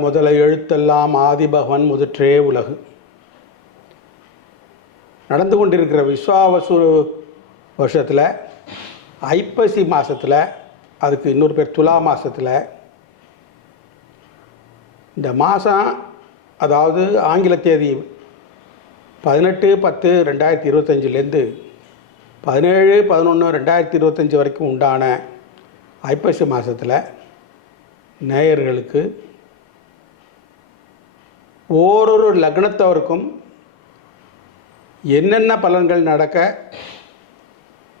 முதல எழுத்தெல்லாம் ஆதிபகவன் முதற்றே உலகு. நடந்து கொண்டிருக்கிற விஸ்வாவசு வருஷத்தில் ஐப்பசி மாதத்தில் அதுக்கு இன்னொரு பேர் துலா மாதத்தில் இந்த மாதம் அதாவது ஆங்கில தேதி பதினெட்டு பத்து ரெண்டாயிரத்தி இருபத்தஞ்சிலேருந்து பதினேழு பதினொன்று ரெண்டாயிரத்தி இருபத்தஞ்சி வரைக்கும் உண்டான ஐப்பசி மாதத்தில் நேயர்களுக்கு ஓரொரு லக்னத்தவருக்கும் என்னென்ன பலன்கள் நடக்க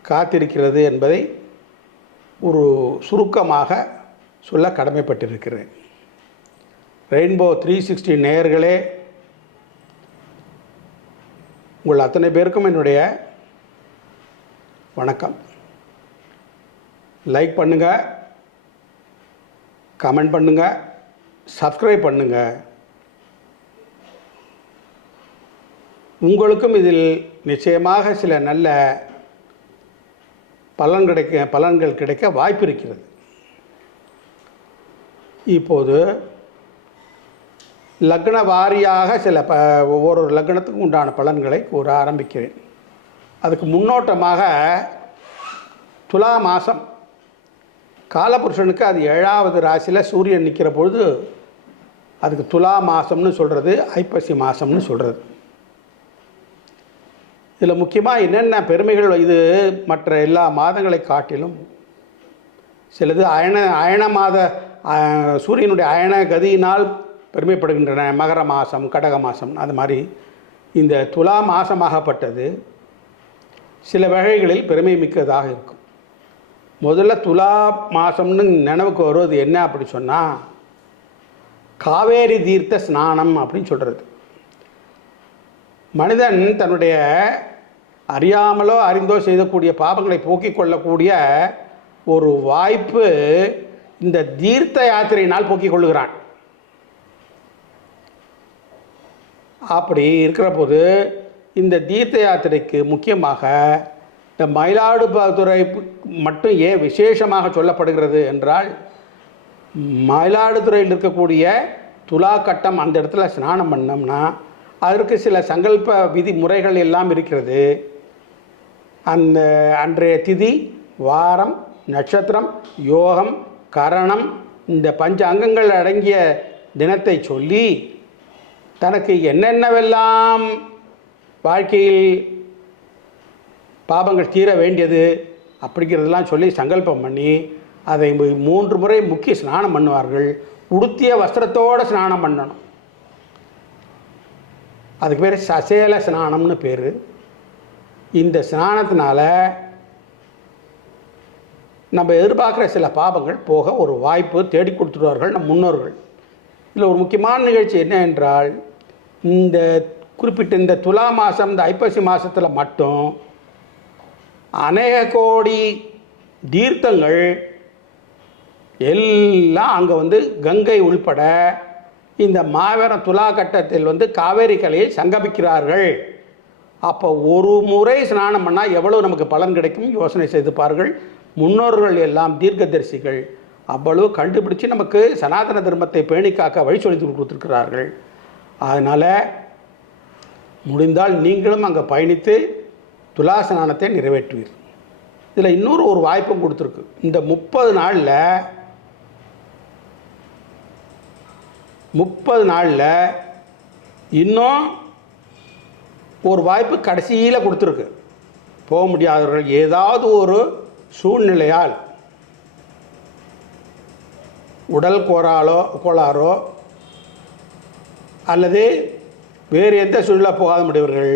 காத்திருக்கிறது என்பதை ஒரு சுருக்கமாக சொல்ல கடமைப்பட்டிருக்கிறேன். ரெயின்போ த்ரீ சிக்ஸ்டி நேயர்களே உங்கள் அத்தனை பேருக்கும் என்னுடைய வணக்கம். லைக் பண்ணுங்கள் கமெண்ட் பண்ணுங்கள் சப்ஸ்கிரைப் பண்ணுங்கள் உங்களுக்கும் இதில் நிச்சயமாக சில நல்ல பலன் கிடைக்க பலன்கள் கிடைக்க வாய்ப்பு இருக்கிறது இப்போது லக்ன வாரியாக சில ப ஒவ்வொரு லக்னத்துக்கும் உண்டான பலன்களை கூற ஆரம்பிக்கிறேன். அதுக்கு முன்னோட்டமாக துலா மாதம் காலபுருஷனுக்கு அது ஏழாவது ராசியில் சூரியன் நிற்கிற பொழுது அதுக்கு துலா மாதம்னு சொல்கிறது ஐப்பசி மாதம்னு சொல்கிறது இதில் முக்கியமாக என்னென்ன பெருமைகள் இது மற்ற எல்லா மாதங்களை காட்டிலும் சிலது அயன அயன மாத சூரியனுடைய அயன கதியினால் பெருமைப்படுகின்றன. மகர மாதம் கடக மாதம் அது மாதிரி இந்த துலா மாதமாகப்பட்டது சில வகைகளில் பெருமை மிக்கதாக இருக்கும். முதல்ல துலா மாதம்னு நினைவுக்கு வருவது என்ன அப்படி சொன்னால் காவேரி தீர்த்த ஸ்நானம் அப்படின்னு சொல்கிறது மனிதன் தன்னுடைய அறியாமலோ அறிந்தோ செய்யக்கூடிய பாவங்களை போக்கிக் கொள்ளக்கூடிய ஒரு வாய்ப்பு இந்த தீர்த்த யாத்திரையினால் போக்கிக் கொள்ளுகிறான். அப்படி இருக்கிற போது இந்த தீர்த்த யாத்திரைக்கு முக்கியமாக இந்த மயிலாடுதுறை மட்டும் ஏன் விசேஷமாக சொல்லப்படுகிறது என்றால் மயிலாடுதுறையில் இருக்கக்கூடிய துலா கட்டம் அந்த இடத்துல ஸ்நானம் பண்ணோம்னா அதற்கு சில சங்கல்ப விதி முறைகள் எல்லாம் இருக்கிறது. அந்த அன்றைய திதி வாரம் நட்சத்திரம் யோகம் கரணம் இந்த பஞ்ச அங்கங்கள் அடங்கிய தினத்தை சொல்லி தனக்கு என்னென்னவெல்லாம் வாழ்க்கையில் பாபங்கள் தீர வேண்டியது அப்படிங்கிறதெல்லாம் சொல்லி சங்கல்பம் பண்ணி அதை மூன்று முறை முக்கிய ஸ்நானம் பண்ணுவார்கள். உடுத்திய வஸ்திரத்தோடு ஸ்நானம் பண்ணணும். அதுக்கு பேர் சசேல ஸ்நானம்னு பேர். இந்த ஸ்நானத்தினால நம்ம எதிர்பார்க்குற சில பாபங்கள் போக ஒரு வாய்ப்பு தேடி கொடுத்துருவார்கள் நம் முன்னோர்கள். இதில் ஒரு முக்கியமான நிகழ்ச்சி என்ன என்றால் இந்த குறிப்பிட்ட இந்த துலா மாதம் இந்த ஐப்பசி மாதத்தில் மட்டும் அநேக கோடி தீர்த்தங்கள் எல்லாம் அங்கே வந்து கங்கை உள்பட இந்த மாபெரும் துலா கட்டத்தில் வந்து காவேரி கலையில் சங்கமிக்கிறார்கள். அப்போ ஒரு முறை ஸ்நானம் பண்ணால் எவ்வளவு நமக்கு பலன் கிடைக்கும்? யோசனை செய்து பாருங்கள். முன்னோர்கள் எல்லாம் தீர்க்கதரிசிகள். அவ்வளவு கண்டுபிடிச்சு நமக்கு சனாதன தர்மத்தை பேணி காக்க வழி சொல்லி கொடுத்துருக்கிறார்கள். அதனால் முடிந்தால் நீங்களும் அங்கே பயணித்து துலா ஸ்நானத்தை நிறைவேற்றுவீர். இதில் இன்னொரு ஒரு வாய்ப்பும் கொடுத்துருக்கு. இந்த முப்பது நாளில் முப்பது நாளில் இன்னும் ஒரு வாய்ப்பு கடைசியில் கொடுத்துருக்கு. போக முடியாதவர்கள் ஏதாவது ஒரு சூழ்நிலையால் உடல் கோராலோ கோளாறோ அல்லது வேறு எந்த சூழ்நிலை போகாத முடியவர்கள்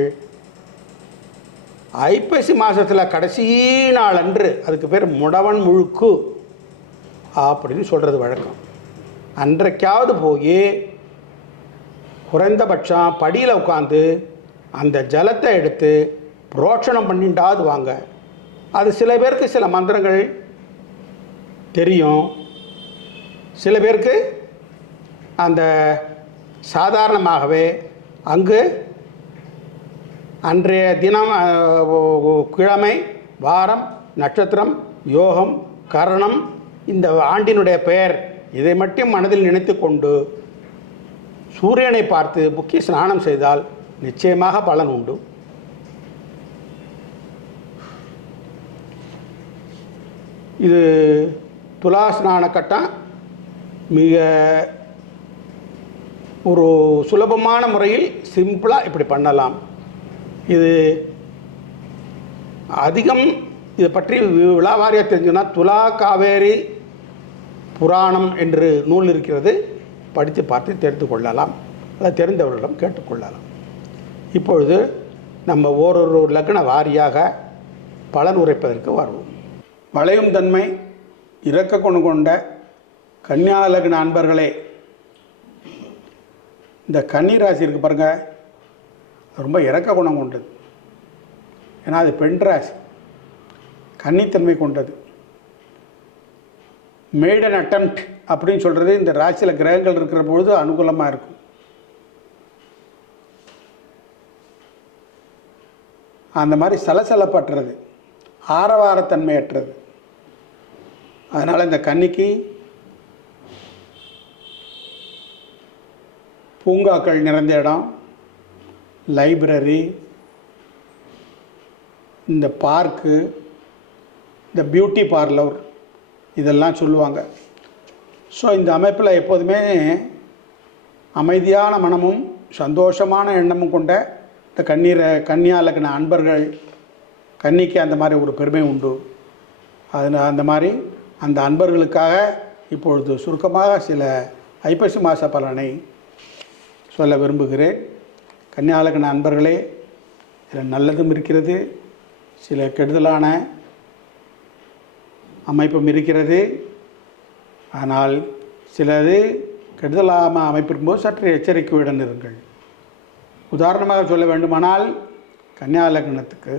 ஐப்பசி மாதத்தில் கடைசி நாள் அன்று அதுக்கு பேர் முடவன் முழுக்கு அப்படின்னு சொல்கிறது வழக்கம். அன்றைக்காவது போய் குறைந்தபட்சம் படியில் உட்காந்து அந்த ஜலத்தை எடுத்து புரோட்சணம் பண்ணிட்டாவது வாங்க. அது சில பேருக்கு சில மந்திரங்கள் தெரியும். சில பேருக்கு அந்த சாதாரணமாகவே அங்கு அன்றைய தினம் கிழமை வாரம் நட்சத்திரம் யோகம் கரணம் இந்த ஆண்டினுடைய பெயர் இதை மட்டும் மனதில் நினைத்து கொண்டு சூரியனை பார்த்து முக்கிய ஸ்நானம் செய்தால் நிச்சயமாக பலன் உண்டு. இது துலா ஸ்நான கட்டம் மிக ஒரு சுலபமான முறையில் சிம்பிளாக இப்படி பண்ணலாம். இது அதிகம் இதை பற்றி வி- விலாவாரியாக தெரிஞ்சுன்னா துலா காவேரி புராணம் என்று நூல் இருக்கிறது படித்து பார்த்து தெரிந்து கொள்ளலாம். அதை தெரிந்தவர்களிடம் கேட்டுக்கொள்ளலாம் இப்பொழுது நம்ம ஓரொரு லக்ன வாரியாக பலன் உரைப்பதற்கு வருவோம். வளையும் தன்மை இறக்க குணம் கொண்ட கன்னியா லக்ன அன்பர்களே இந்த கன்னி ராசி இருக்கு பாருங்கள் ரொம்ப இறக்க குணம் கொண்டது. ஏன்னா அது பெண் ராசி கன்னித்தன்மை கொண்டது. மேடன் அட்டம்ப்ட் அப்படின்னு சொல்கிறது இந்த ராசியில் கிரகங்கள் இருக்கிற பொழுது அனுகூலமாக இருக்கும். அந்த மாதிரி சலசலப்பட்டுறது ஆரவாரத்தன்மையற்றது. அதனால் இந்த கன்னிக்கு பூங்காக்கள் நிறைந்த இடம் லைப்ரரி இந்த பார்க்கு இந்த பியூட்டி பார்லர் இதெல்லாம் சொல்லுவாங்க. ஸோ இந்த அமைப்பில் எப்போதுமே அமைதியான மனமும் சந்தோஷமான எண்ணமும் கொண்ட இந்த கண்ணீரை கன்னியா லக்ன அன்பர்கள் கன்னிக்கு அந்த மாதிரி ஒரு பெருமை உண்டு. அது அந்த மாதிரி அந்த அன்பர்களுக்காக இப்பொழுது சுருக்கமாக சில ஐப்பசி மாத பலனை சொல்ல விரும்புகிறேன். கன்னியாலகுண அன்பர்களே இதில் நல்லதும் இருக்கிறது சில கெடுதலான அமைப்பும் இருக்கிறது. ஆனால் சிலது கெடுதலாம அமைப்பிருக்கும்போது சற்று எச்சரிக்கையுடன் இருங்கள். உதாரணமாக சொல்ல வேண்டுமானால் கன்னியா லக்னத்துக்கு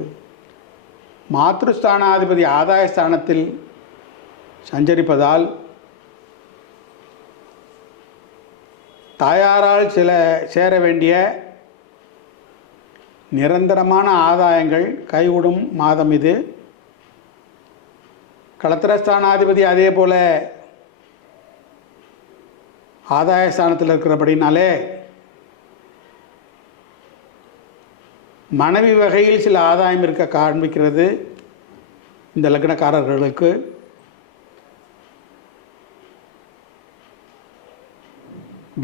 மாத்ருஸ்தானாதிபதி ஆதாய ஸ்தானத்தில் சஞ்சரிப்பதால் தாயாரால் சில சேர வேண்டிய நிரந்தரமான ஆதாயங்கள் கைவிடும் மாதம் இது. களத்திரஸ்தானாதிபதி அதே போல் ஆதாய ஸ்தானத்தில் இருக்கிறபடினாலே மனைவி வகையில் சில ஆதாயம் இருக்க காண்பிக்கிறது இந்த லக்னக்காரர்களுக்கு.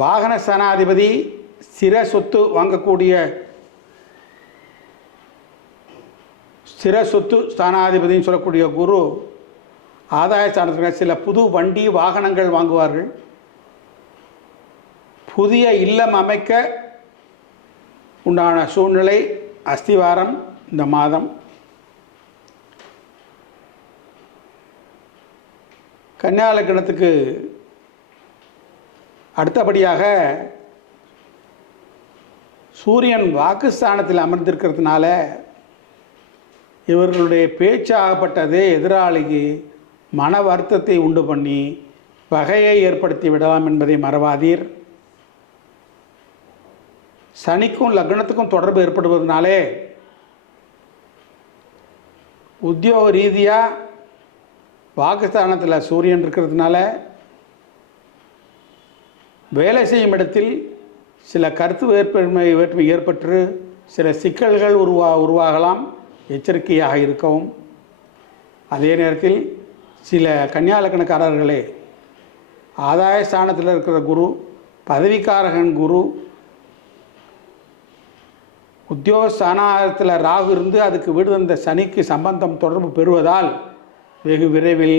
வாகன ஸ்தானாதிபதி சிற சொத்து வாங்கக்கூடிய சிர சொத்து ஸ்தானாதிபதின்னு சொல்லக்கூடிய குரு ஆதாய ஸ்தானத்தில் சில புது வண்டி வாகனங்கள் வாங்குவார்கள். புதிய இல்லம் அமைக்க உண்டான சூழ்நிலை அஸ்திவாரம் இந்த மாதம். கன்னியாலக்கணத்துக்கு அடுத்தபடியாக சூரியன் வாக்குஸ்தானத்தில் அமர்ந்திருக்கிறதுனால இவர்களுடைய பேச்சாகப்பட்டது எதிராளிக்கு மன வருத்தத்தை உண்டு பண்ணி வகையை ஏற்படுத்தி விடலாம் என்பதை மறவாதீர். சனிக்கும் லக்னத்துக்கும் தொடர்பு ஏற்படுவதனாலே உத்தியோக ரீதியாக பாகிஸ்தானத்தில் சூரியன் இருக்கிறதுனால வேலை செய்யும் இடத்தில் சில கருத்து வேற்றுமை வேற்றுமை ஏற்பட்டு சில சிக்கல்கள் உருவா உருவாகலாம். எச்சரிக்கையாக இருக்கவும். அதே நேரத்தில் சில கன்னியாலக்கணக்காரர்களே ஆதாய ஸ்தானத்தில் இருக்கிற குரு பதவிக்காரகன் குரு உத்தியோகஸ்தானத்தில் ராகு இருந்து அதுக்கு வீடு தந்த சனிக்கு சம்பந்தம் தொடர்பு பெறுவதால் வெகு விரைவில்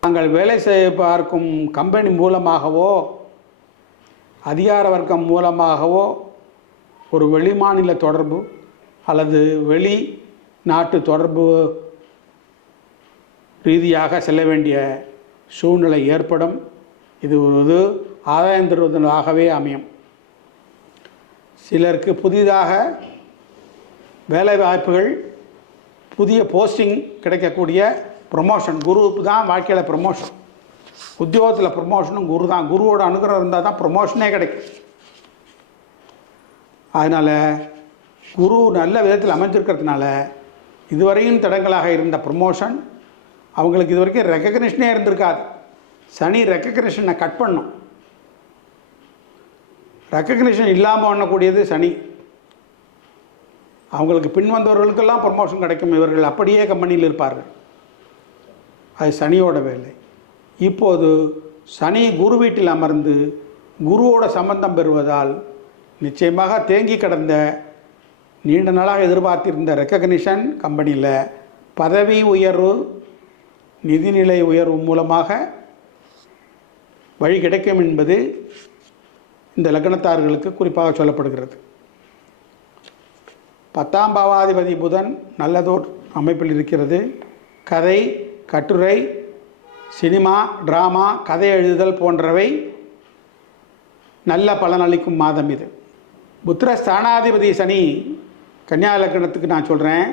நாங்கள் வேலை செய்ய பார்க்கும் கம்பெனி மூலமாகவோ அதிகார வர்க்கம் மூலமாகவோ ஒரு வெளிமாநில தொடர்பு அல்லது வெளி நாட்டு தொடர்பு ரீதியாக செல்ல வேண்டிய சூழ்நிலை ஏற்படும். இது ஒரு ஆதாயம் தருவதாகவே அமையும். சிலருக்கு புதிதாக வேலை வாய்ப்புகள் புதிய போஸ்டிங் கிடைக்கக்கூடிய ப்ரொமோஷன் குருவுக்கு தான் வாழ்க்கையில் ப்ரொமோஷன் உத்தியோகத்தில் ப்ரொமோஷனும் குரு தான். குருவோட அனுகிரகம் இருந்தால் தான் ப்ரொமோஷனே கிடைக்கும். அதனால் குரு நல்ல விதத்தில் அமைஞ்சிருக்கிறதுனால இதுவரையும் தடங்களாக இருந்த ப்ரொமோஷன் அவங்களுக்கு இது வரைக்கும் ரெக்கக்னிஷனே இருந்திருக்காது. சனி ரெக்கக்னிஷனை கட் பண்ணும். ரெக்கக்னிஷன் இல்லாமல் பண்ணக்கூடியது சனி. அவங்களுக்கு பின் வந்தவர்களுக்கெல்லாம் ப்ரமோஷன் கிடைக்கும். இவர்கள் அப்படியே கம்பெனியில் இருப்பார்கள். அது சனியோட வேலை. இப்போது சனி குரு வீட்டில் அமர்ந்து குருவோட சம்பந்தம் பெறுவதால் நிச்சயமாக தேங்கி கிடந்த நீண்ட நாளாக எதிர்பார்த்திருந்த ரெக்கக்னிஷன் கம்பெனியில் பதவி உயர்வு நிதிநிலை உயர்வு மூலமாக வழி கிடைக்கும் என்பது இந்த லக்னத்தார்களுக்கு குறிப்பாக சொல்லப்படுகிறது. பத்தாம் பாவாதிபதி புதன் நல்லதோர் அமைப்பில் இருக்கிறது. கதை கட்டுரை சினிமா டிராமா கதை எழுதுதல் போன்றவை நல்ல பலனளிக்கும் மாதம் இது. புத்திர ஸ்தானாதிபதி சனி கன்னியா லக்னத்துக்கு நான் சொல்கிறேன்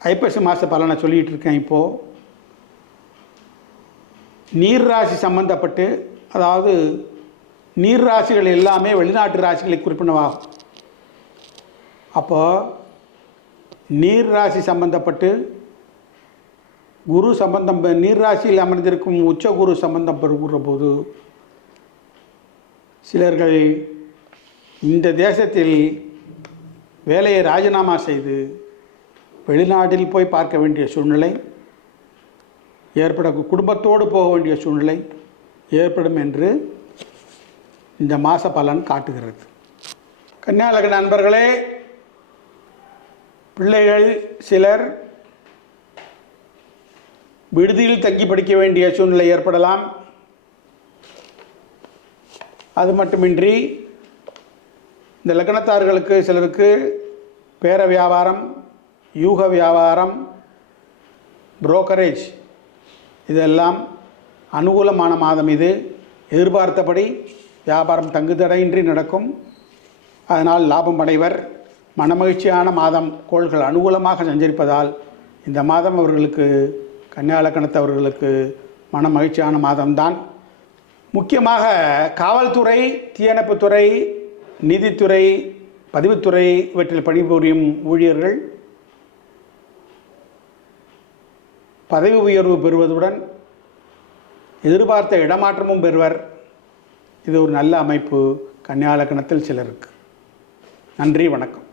ஐப்பசி மாத பலனை சொல்லிகிட்டு இருக்கேன் இப்போது நீர் ராசி சம்பந்தப்பட்டு அதாவது நீர் ராசிகள் எல்லாமே வெளிநாட்டு ராசிகளை குறிப்பினவாகும். அப்போது நீர் ராசி சம்பந்தப்பட்டு குரு சம்பந்தம் நீர் ராசியில் அமர்ந்திருக்கும் உச்ச குரு சம்பந்தம் பெறுகிற போது சிலர்கள் இந்த தேசத்தில் வேலையை ராஜினாமா செய்து வெளிநாட்டில் போய் பார்க்க வேண்டிய சூழ்நிலை ஏற்பட குடும்பத்தோடு போக வேண்டிய சூழ்நிலை ஏற்படும் என்று இந்த மாத பலன் காட்டுகிறது. கன்னியாலக நண்பர்களே பிள்ளைகள் சிலர் விடுதியில் தங்கி படிக்க வேண்டிய சூழ்நிலை ஏற்படலாம். அது மட்டுமின்றி இந்த லக்னத்தார்களுக்கு சிலருக்கு பேர வியாபாரம் யூக வியாபாரம் புரோக்கரேஜ் இதெல்லாம் அனுகூலமான மாதம் இது. எதிர்பார்த்தபடி வியாபாரம் தங்குதடையின்றி நடக்கும். அதனால் லாபம் அடைவர். மனமகிழ்ச்சியான மாதம். கோள்கள் அனுகூலமாக சஞ்சரிப்பதால் இந்த மாதம் அவர்களுக்கு கன்னியாலக்கணத்தவர்களுக்கு மன மகிழ்ச்சியான மாதம்தான். முக்கியமாக காவல்துறை தீயணைப்புத்துறை நீதித்துறை பதிவுத்துறை இவற்றில் பணிபுரியும் ஊழியர்கள் பதவி உயர்வு பெறுவதுடன் எதிர்பார்த்த இடமாற்றமும் பெறுவர். இது ஒரு நல்ல அமைப்பு. கன்னியாலக்கணத்தில் சிலருக்கு. நன்றி வணக்கம்.